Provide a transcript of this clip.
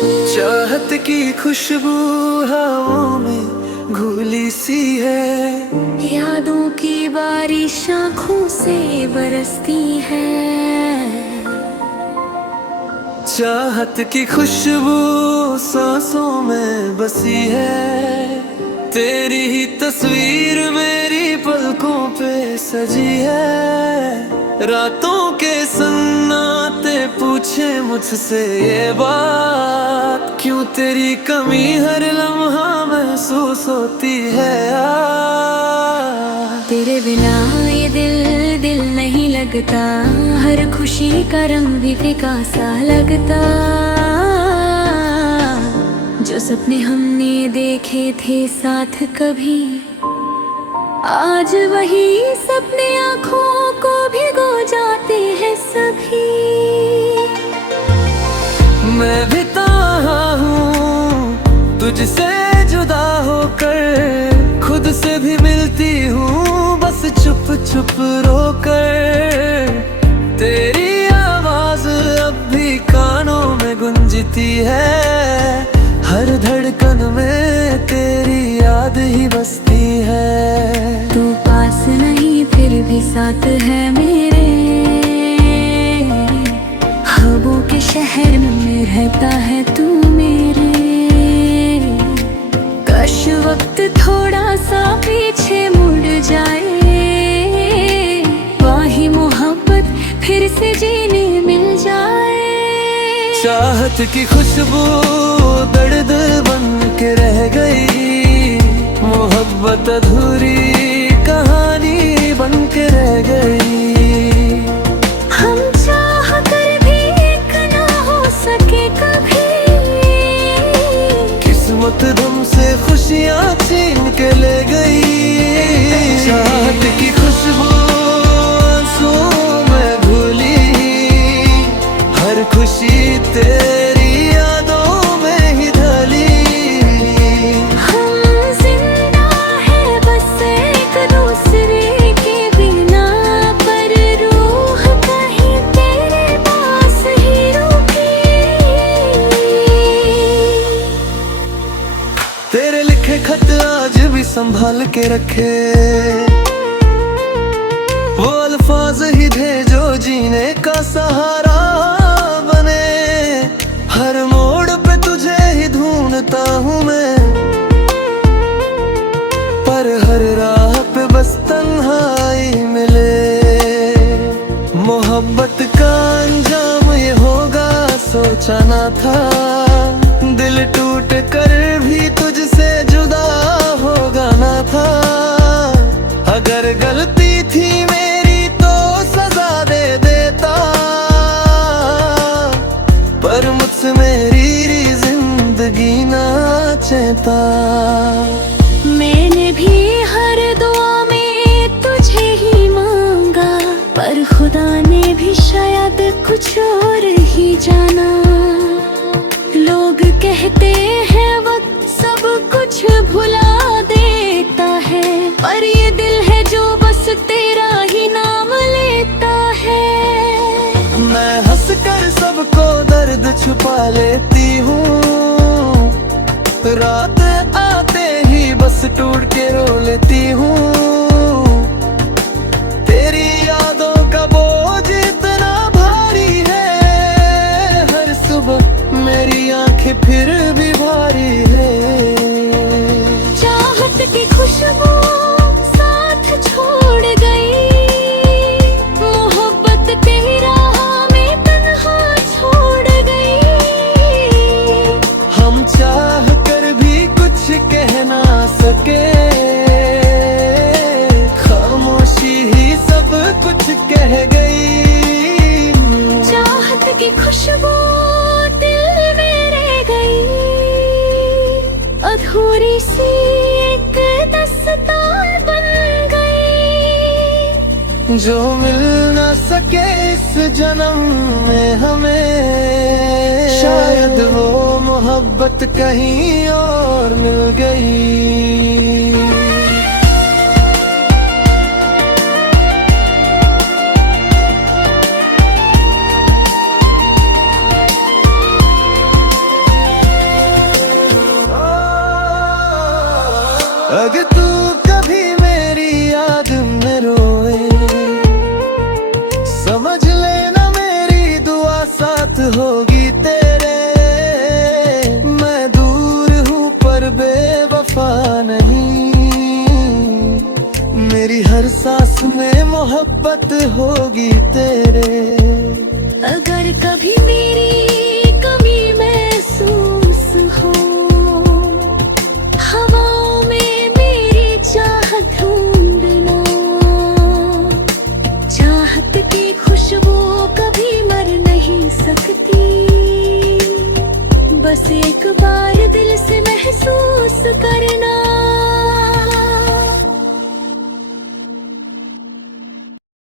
चाहत की खुशबू हवाओं में घुली सी है, यादों की बारिश आँखों से बरसती है। चाहत की खुशबू सांसों में बसी है, तेरी ही तस्वीर मेरी पलकों पे सजी है। रातों के सन्नाटे पूछे मुझसे ये बात, क्यों तेरी कमी हर लम्हा महसूस होती है यार। तेरे बिना ये दिल नहीं लगता, हर खुशी का रंग भी फीका सा लगता। जो सपने हमने देखे थे साथ कभी, आज वही सपने आँखों को भिगो जाते हैं सभी। मैं भी तन्हा हूँ तुझसे जुदा होकर, खुद से भी मिलती हूँ बस चुप चुप रोकर। तेरी आवाज अब भी कानों में गूंजती है, हर धड़कन में तेरी याद ही बसती है। तू पास नहीं फिर भी साथ है मेरे, ख्वाबों के शहर में रहता है तू मेरे। काश वक्त थोड़ा सा पीछे मुड़ जाए, वही मोहब्बत फिर से जीने मिल जाए। चाहत की खुशबू दर्द बन के रह गई, मोहब्बत अधूरी कहानी बन के रह गई। हम चाह कर भी एक ना हो सके कभी, किस्मत हमसे खुशियाँ छीन के ले गई। चाहत की खुशबू आंसुओं में घुली, हर खुशी तेरी यादों में ही ढली। हम जिंदा है बस एक दूसरे के बिना, पर रूह कहीं तेरे पास ही रुकी। तेरे लिखे खत आज भी संभाल के रखे, वो अल्फाज ही थे जो जीने का सहारा बने। हर मोड़ पे तुझे ही ढूंढता हूँ मैं, पर हर राह पे बस तन्हाई मिले। मोहब्बत का अंजाम ये होगा सोचा ना था, दिल टूट कर भी तुझसे जुदा होगा ना था। अगर गलती थी मेरी तो सजा दे देता, पर मुझसे मेरी जिंदगी ना चेता। मैंने भी हर दुआ में तुझे ही मांगा, पर खुदा ने भी शायद कुछ और ही जाना। लोग कहते हैं वक्त सब कुछ भुला देता है, पर ये दिल है जो बस तेरा ही नाम लेता है। मैं हंस कर सबको दर्द छुपा लेती हूँ, रात आते ही बस टूट के रो लेती हूँ। तेरी यादों का बोझ इतना भारी है, हर सुबह मेरी आंखें फिर भी भारी है। चाहत की खुशबू साथ छोड़ गई, मोहब्बत तेरा हमें तन्हा छोड़ गई। हम चाह कर भी कुछ कह ना सके, खामोशी ही सब कुछ कह गई। चाहत की खुशबू दिल में रह गई, अधूरी सी एक दास्तान बन गई। जो मिल ना सके इस जन्म में हमें, शायद वो मोहब्बत कहीं और मिल गई। होगी तेरे। मैं दूर हूँ पर बेवफा नहीं, मेरी हर सांस में मोहब्बत होगी तेरे। अगर कभी मेरी कमी महसूस हो, हवाओं में मेरी चाहत ढूंढना। चाहत की खुशबू कभी मर नहीं सकती, बस एक बार दिल से महसूस करना।